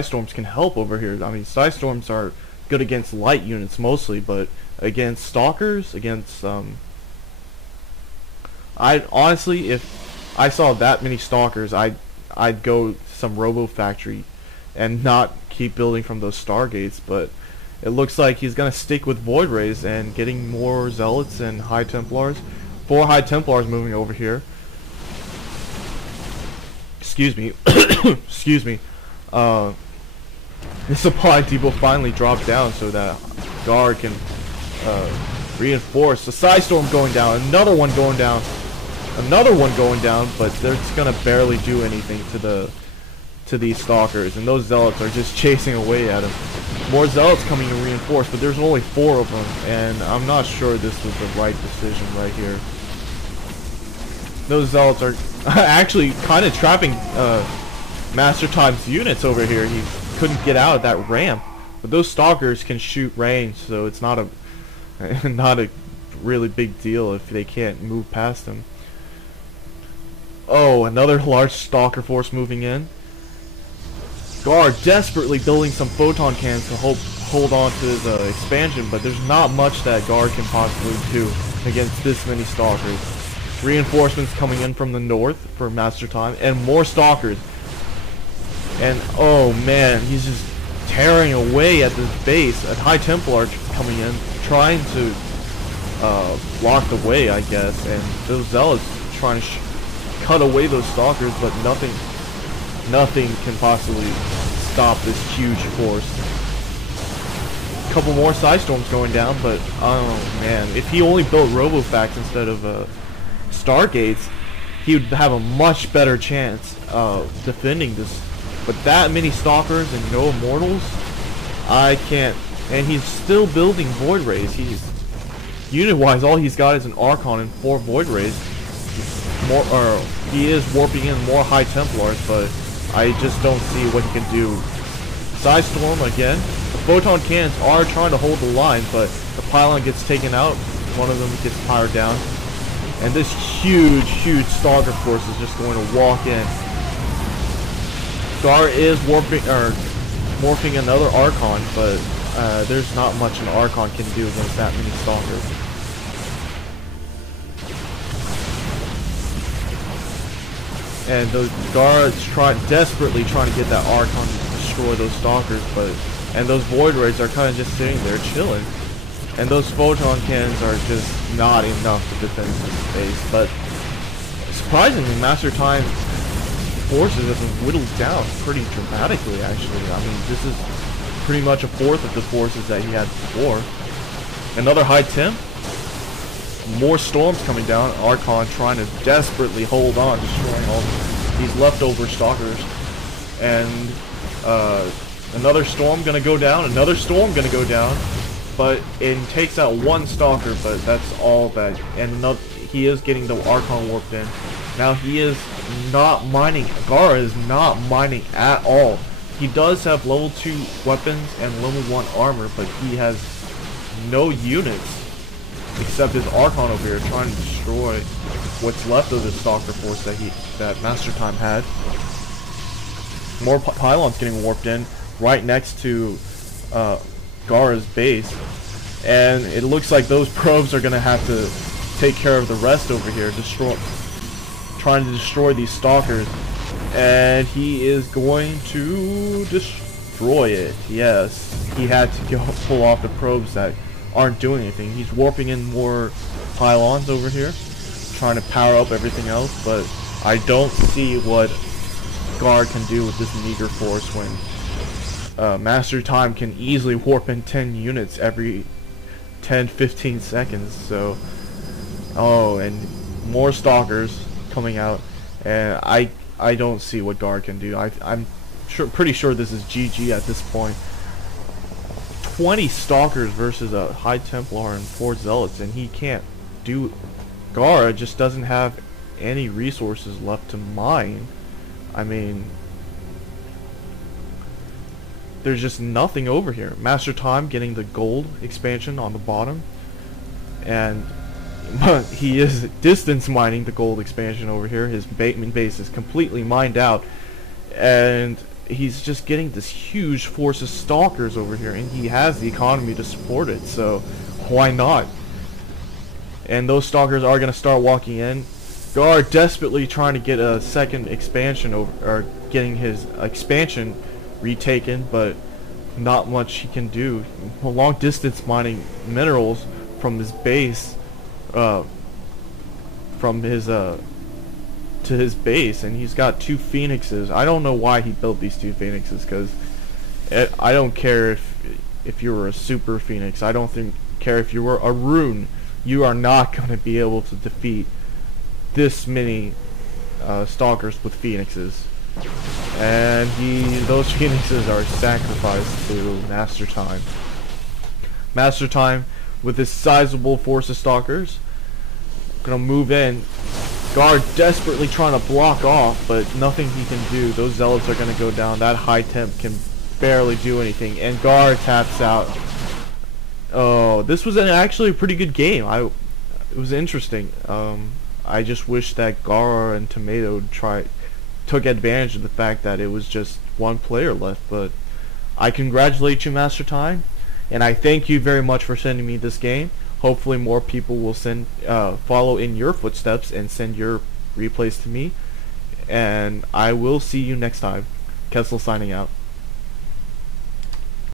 Storms can help over here. I mean, Psy Storms are good against light units mostly, but against Stalkers, against I honestly, if I saw that many Stalkers, I'd go some Robo Factory and not keep building from those Stargates. But it looks like he's gonna stick with Void Rays and getting more Zealots and High Templars. 4 High Templars moving over here. Excuse me. Excuse me. The supply depot finally dropped down so that Gaara can reinforce. The Psy Storm going down. Another one going down. Another one going down, but they're just gonna barely do anything to these Stalkers, and those Zealots are just chasing away at him. More Zealots coming to reinforce, but there's only 4 of them, and I'm not sure this was the right decision right here. Those Zealots are actually kind of trapping MasterTime's units over here. He couldn't get out of that ramp, but those Stalkers can shoot range, so it's not a not a really big deal if they can't move past him. Oh, another large Stalker force moving in. Gaara desperately building some photon cannons to hold on to his expansion, but there's not much that Gaara can possibly do against this many Stalkers. Reinforcements coming in from the north for MasterTime, and more Stalkers. And oh man, he's just tearing away at this base. A High Templar coming in, trying to block the way, I guess, and those Zealots trying to cut away those Stalkers, but nothing can possibly stop this huge force. A couple more Psy Storms going down, but oh man, if he only built Robofax instead of Stargates, he would have a much better chance of defending this. But that many Stalkers and no Immortals, I can't. And he's still building Void Rays. He's unit-wise, all he's got is an Archon and 4 Void Rays. He is warping in more High Templars, but I just don't see what he can do. Psy Storm again. The Photon Cannons are trying to hold the line, but the pylon gets taken out. One of them gets powered down. And this huge Stalker force is just going to walk in. Gaara is morphing another Archon, but there's not much an Archon can do against that many Stalkers. And Gaara is desperately trying to get that Archon to destroy those Stalkers, and those Void Rays are kind of just sitting there chilling. And those Photon Cannons are just not enough to defend this base. But surprisingly, MasterTime's forces have been whittled down pretty dramatically, actually. I mean, this is pretty much a fourth of the forces that he had before. Another High Temp. More Storms coming down. Archon trying to desperately hold on, destroying all these leftover Stalkers. And another Storm gonna go down. Another Storm gonna go down. But it takes out 1 Stalker, but that's all that. And he is getting the Archon warped in. Now he is not mining. Gaara is not mining at all. He does have level 2 weapons and level 1 armor, but he has no units except his Archon over here trying to destroy what's left of the Stalker force that MasterTime had. More pylons getting warped in right next to Gaara's base, and it looks like those probes are gonna have to take care of the rest over here, trying to destroy these Stalkers, and he is going to destroy it. Yes, he had to pull off the probes that aren't doing anything. He's warping in more pylons over here, trying to power up everything else, but I don't see what Gaara can do with this meager force when MasterTime can easily warp in 10 units every 10-15 seconds. So, oh, and more Stalkers coming out, and I don't see what Gaara can do. I'm pretty sure this is GG at this point. 20 Stalkers versus a High Templar and 4 Zealots, and he can't do. Gaara just doesn't have any resources left to mine. I mean, there's just nothing over here. MasterTime getting the gold expansion on the bottom, and he is distance mining the gold expansion over here. His Bateman base is completely mined out, and he's just getting this huge force of stalkers over here, and he has the economy to support it, so why not? And those stalkers are going to start walking in. Gaara desperately trying to get a second expansion or getting his expansion retaken, but not much he can do. Long distance mining minerals from his base, from his to his base, and he's got 2 phoenixes. I don't know why he built these 2 phoenixes, because I don't care if you were a super phoenix. I don't care if you were a rune. You are not going to be able to defeat this many stalkers with phoenixes. And those phoenixes are sacrificed to MasterTime. MasterTime, with his sizable force of stalkers, gonna move in. Gaara desperately trying to block off, but nothing he can do. Those zealots are gonna go down. That high temp can barely do anything, and Gaara taps out. Oh, this was actually a pretty good game. It was interesting. I just wish that Gaara and Tomato took advantage of the fact that it was just 1 player left. But I congratulate you, MasterTime, and I thank you very much for sending me this game. Hopefully more people will follow in your footsteps and send your replays to me. And I will see you next time. KeSl signing out.